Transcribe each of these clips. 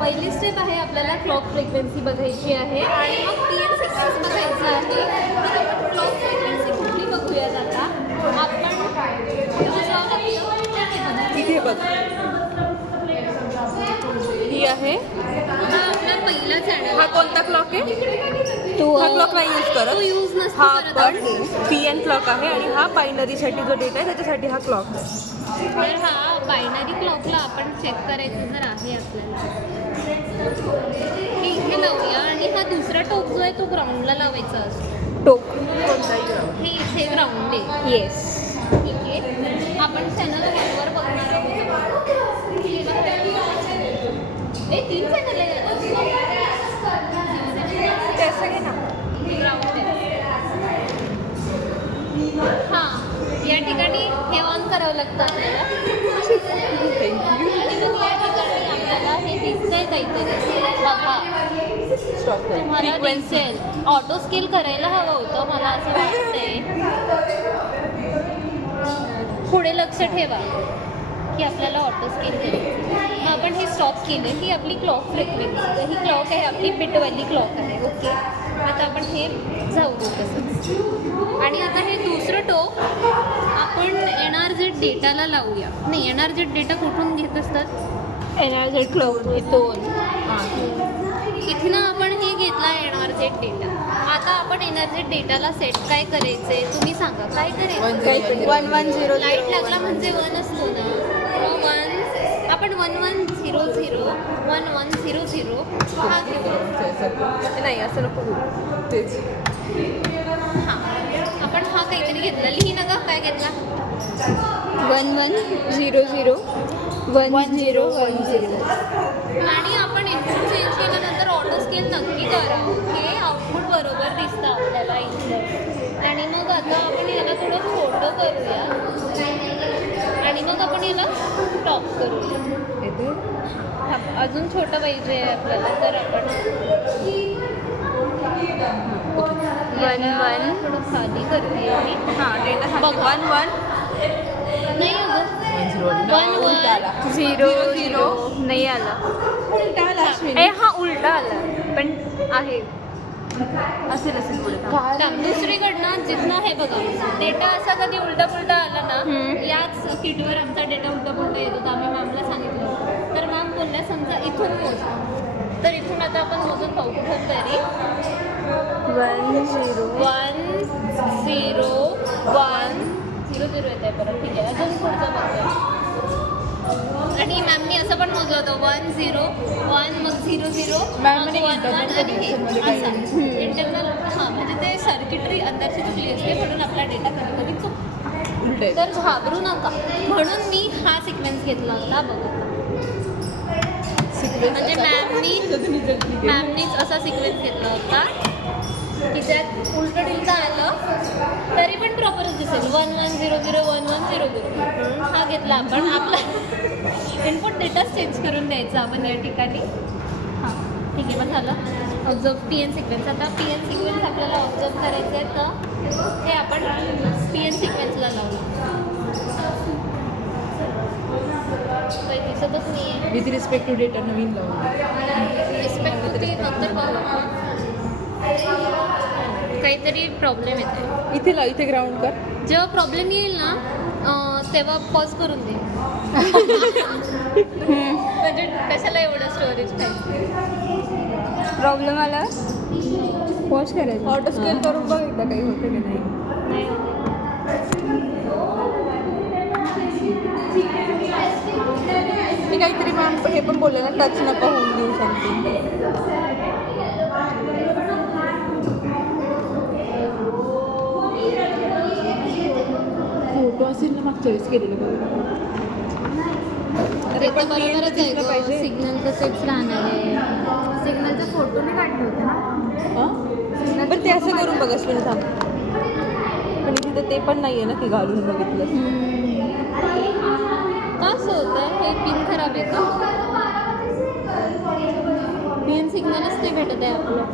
पहिली स्टेप आहे आपल्याला क्लॉक फ्रिक्वेन्सी बघायची आहे आणि मग PM सिक्वेन्स बघायचं आहे. तर आपण क्लॉक फ्रिक्वेन्सी कुठली बघूयात आता. आपण तिथे बघ ही आहे. हा आपला पहिला चॅनल. हा कोणता क्लॉक आहे? तो हा क्लॉक नाही यूज करत. तो यूज नसतो हा करत पण आपण. PN क्लॉक आहे आणि हा बायनरीसाठी जो डेटा आहे त्याच्यासाठी हा क्लॉक आहे. तर हा बायनरी क्लॉकला आपण चेक करायचं जर आहे आपल्याला हे इथे लावूया आणि हा दुसरा टोक जो आहे तो ग्राउंडला लावायचा असतो. टोक कोणताही ग्राउंड. हे इथे ग्राउंड आहे. येस. ठीक आहे. आपण चॅनल 1 वर बघणार आहोत. हे 3 चॅनल आहे. त्याचं घे ना. ग्राउंड आहे. हां या ठिकाणी हे ऑन करावं लागतं आपल्याला. आणि मग या ठिकाणी आपल्याला हे दिसतंय काहीतरी बघा. तुम्हाला दिसेल. ऑटो स्केल करायला हवं होतं मला असं वाटतंय. पुढे लक्ष ठेवा की आपल्याला ऑटो स्केल करायचं. मग आपण हे स्टॉप केलं. ही आपली क्लॉक फ्रिक्वेन्सी. ही क्लॉक आहे आपली बिटवाली क्लॉक आहे. ओके आता आपण हे जाऊ दे तसंच. आणि आता हे दुसरं टोक आपण NRZ डेटाला लावूया. नाही NRZ डेटा कुठून घेत असतात? NRZ क्लॉक इथून. इथनं आपण हे घेतला NRZ डेटा. आता आपण NRZ डेटाला सेट काय करायचंय तुम्ही सांगा. काय करायचं? 110 लाईट लागला म्हणजे 1 असतो ना. 1 आपण 1100 1100 हा घेऊ. नाही असं नको तेच. हां आपण हा काहीतरी घेतला. लिही ना गं काय घेतला? 1100 1010. आणि आपण इनपुट चेंज केल्यानंतर ऑटो स्केल नक्की करा. हे आउटपुट बरोबर दिसतं आपल्याला इथलं. आणि मग आता आपण याला थोडं छोटं करूया आणि मग आपण याला स्टॉप करूया. अजून छोटं पाहिजे आपल्याला तर आपण 1 थोडं खाली करते आणि हां डेटा बघ 1 1 नाही अगं 0 नाही आला. ए हा उलटा आला पण आहे. असेल पुढे. दुसरीकडनं जिथनं हे बघा डेटा असा कधी उलटा पुलटा आला ना. याच किटवर आमचा डेटा उलटा पुलटा येतो. तर आम्ही मॅमला सांगितलं तर मॅम बोलल्या समजा इथून मोजा. तर इथून आता आपण मोजून पाहू कुठून तरी 1 0 0 येते परत. ठीक आहे अजून पुढचं बघूया. आणि मॅमनी असं पण मोजलं होतं 1 0 1 मग 0 0 मग 1 1 आणि हे असं इंटरनल. हां म्हणजे ते सर्किटरी अंदरची चुकली असते म्हणून आपला डेटा कधी कधी चुकतो. तर घाबरू नका म्हणून मी हा सिक्वेन्स घेतला होता. बघा म्हणजे मॅमनीच असा सिक्वेन्स घेतला होता की त्यात उलटं टिलटं आलं तरी पण प्रॉपरच दिसेल. 1 1 0 0 1 1 0 0 हा घेतला आपण. आपला इनपुट डेटाच चेंज करून द्यायचा आपण या ठिकाणी. हां ठीक आहे मग झालं. Observe PN sequence. आता PN सिक्वेन्स आपल्याला ऑब्झर्व करायचं आहे तर हे आपण PN सिक्वेन्सला लावू. काही दिसतच नाही आहे. विथ रिस्पेक्ट टू डेटा नवीन लावून रिस्पेक्ट टू ते नंतर बघू. काहीतरी प्रॉब्लेम येतो इथे लाव. इथे ग्राउंड कर. जेव्हा प्रॉब्लेम येईल ना तेव्हा पॉज करून दे. म्हणजे कशाला एवढं स्टोरेज पाहिजे. प्रॉब्लेम आला पॉज करायचं. ऑटो स्केल करून बघ एकदा काही होतं की नाही. मी काहीतरी मॅम हे पण बोलले ना टच नका होऊन देऊ सांगते. फोटो असेल ना मागच्या वेळेस केलेलं पाहिजे. सिग्नल तसेच राहणार आहे. सिग्नलचा फोटो मी काढले होते ना. पण ते असं करून बघ अश्विनी थांब. पण तिथं ते पण नाही आहे ना की घालून बघितलं. कसं होतं हे पिन खराब आहे का? पिन सिग्नलच नाही भेटत आहे आपलं.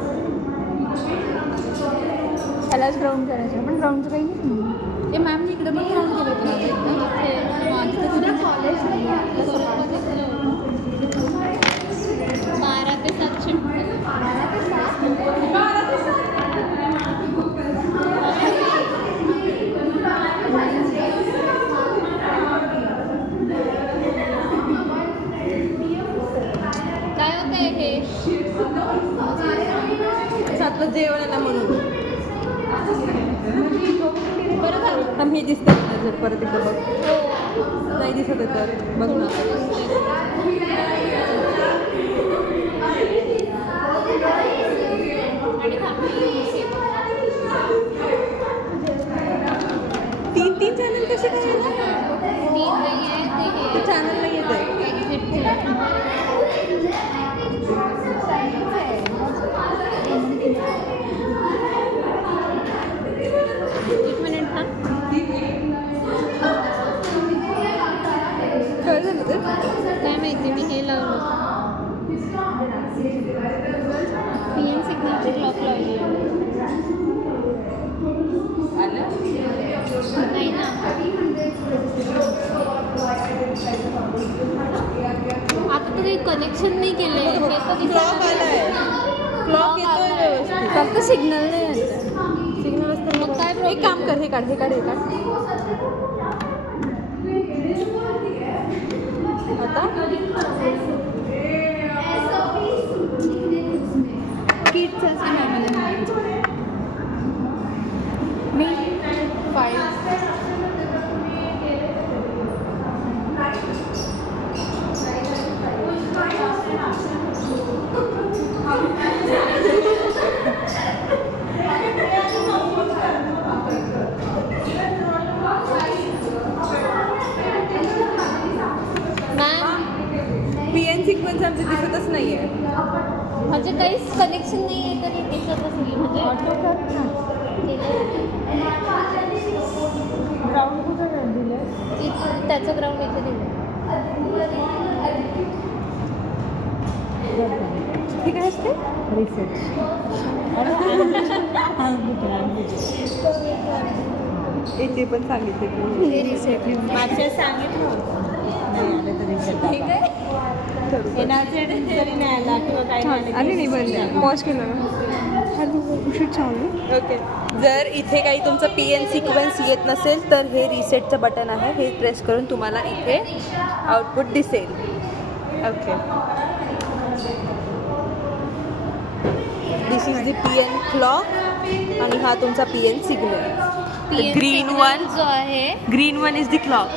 त्यालाच ग्राउंड करायचं पण ग्राउंडचं काही नाही. ते मॅमने इकडे पण ग्राउंड केलं होतं. माझी तर कॉलेज हे सातलं जेवण आहे ना म्हणून. बरं झालं. आम्ही हे दिसतंय ना जर परत एकदा बघ. हो. नाही दिसत आहे तर बघ ना. तीन चॅनल कसे काय चॅनल नाही येत आहे. एक मिनिट हा. काय झालं ते? काय माहिती मी हे लावलं. PN सिग्नलची क्लॉक लावली. नाही ना. आता तर काही कनेक्शन नाही केलंय. हे तर क्लॉक आलाय. क्लॉक येतोय व्यवस्थित. फक्त सिग्नल नाही येत. सिग्नल असतं मग काय एक प्रॉब्लेम? काम कर, हे काढ. आता किड्स असं नाही मी 5. मॅम PN सिक्वेन्स आमचे दिसतच नाहीये. म्हणजे काहीच कनेक्शन नाही आहे तरी दिसतच नाही. म्हणजे ग्राउंड कुठं दिलं? त्याचं ग्राउंड इथे दिलं. हे काय असते? ते पण सांगितले हे रिसेट माझ्या सांगितलं ठीक आहे. अरे नाही बंद पॉज केलं चालू. ओके. जर इथे काही तुमचं PN सिक्वेन्स येत नसेल तर हे रिसेटचं बटन आहे. हे प्रेस करून तुम्हाला इथे आउटपुट दिसेल. Okay. This is the PN clock आणि हा तुमचा PN सिग्नल. ग्रीन वन जो आहे green one is the clock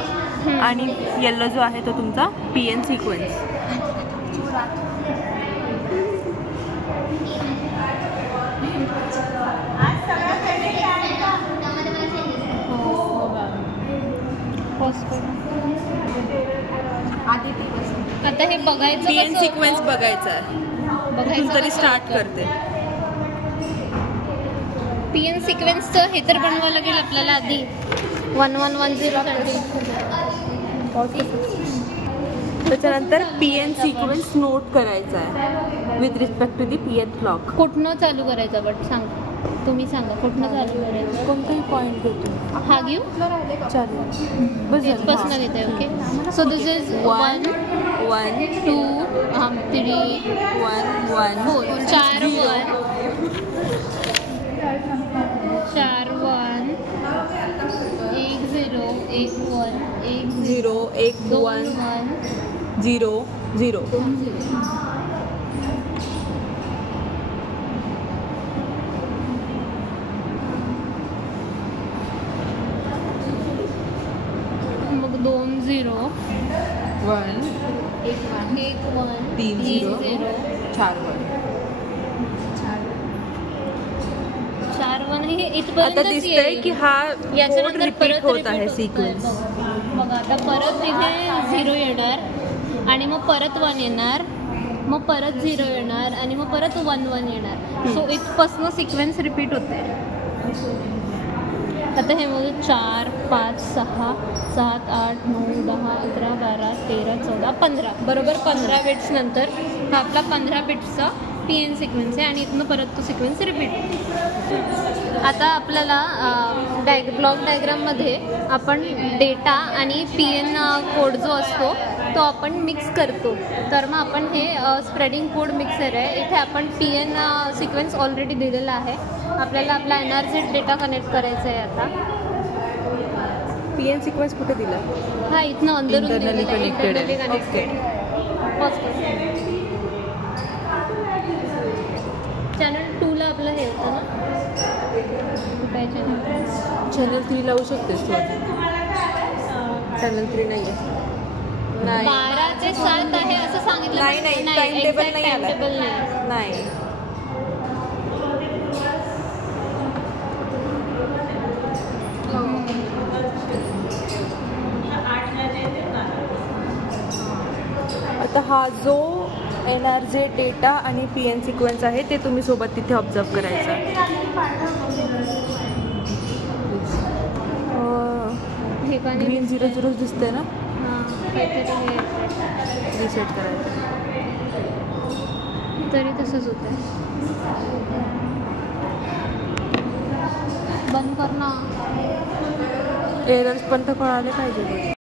आणि येल्लो जो आहे तो तुमचा PN सिक्वेन्स. आता हे बघायचं PN कसं सिक्वेन्स होतं? बघायचा आहे. बघायचं इथून तरी कसं स्टार्ट होतं? करते. PN सिक्वेन्सचं हे तर बनवावं लागेल आपल्याला आधी 1110 साठी. त्याच्यानंतर PN सिक्वेन्स नोट करायचा आहे with respect to the PN clock. कुठनं चालू करायचं बट सांग तुम्ही सांगा कुठनं चालू करायचं. कोणताही पॉईंट घेतो. हा घेऊ चालेल. बस झालं. पर्सनल येते. Okay so this is 1 1 2 3 1 1 4 4 1 4 1 1 0 1 1 1 0 1 2 1 1 0 0. मग 2 0 1 1 1 3 0 4 1. 4 1 हे आता इथपर्यंत दिसतंय की हा कोड रिपीट होत आहे सिक्वेन्स. मग आता परत इथे 0 येणार आणि मग परत 1 येणार, मग परत 0 येणार आणि मग परत 1 1 येणार. सो इथपासनं सिक्वेन्स रिपीट होते. आता हे मग 4 5 6 7 8 9 10 11 12 13 14 15 बरोबर 15 बिट्स नंतर हा आपला 15 बिट्सचा PN सिक्वेन्स आहे आणि इथनं परत तो सिक्वेन्स रिपीट. आता आपल्याला ब्लॉक डायग्राममध्ये आपण डेटा आणि PN कोड जो असतो तो आपण मिक्स करतो. तर मग आपण हे स्प्रेडिंग कोड मिक्सर आहे. इथे आपण PN सिक्वेन्स ऑलरेडी दिलेला आहे. आपल्याला आपला NRZ डेटा कनेक्ट करायचा आहे. आता PN सिक्वेन्स कुठे दिला? हा इथनं अंदरून Internally connected आहे. कनेक्टेड. चॅनल 2ला आपलं हे होतं ना कुठे चॅनल चॅनल 3 लावू शकतेस तू चॅनल 3 नाही आहे 12 ते 7 आहे असं सांगितलं. नाही, time table exact नाही time आला. table नाही. नाही. आता हा जो NRJ डेटा आणि PN सिक्वेन्स आहे ते तुम्ही सोबत तिथे ऑब्झर्व करायचं. हे पाणी ग्रीन 00 दिसते ना हां काहीतरी हे रिसेट करायचं. तरी तसंच होतं. बंद कर ना. एरर्स पण तर कळाले पाहिजे.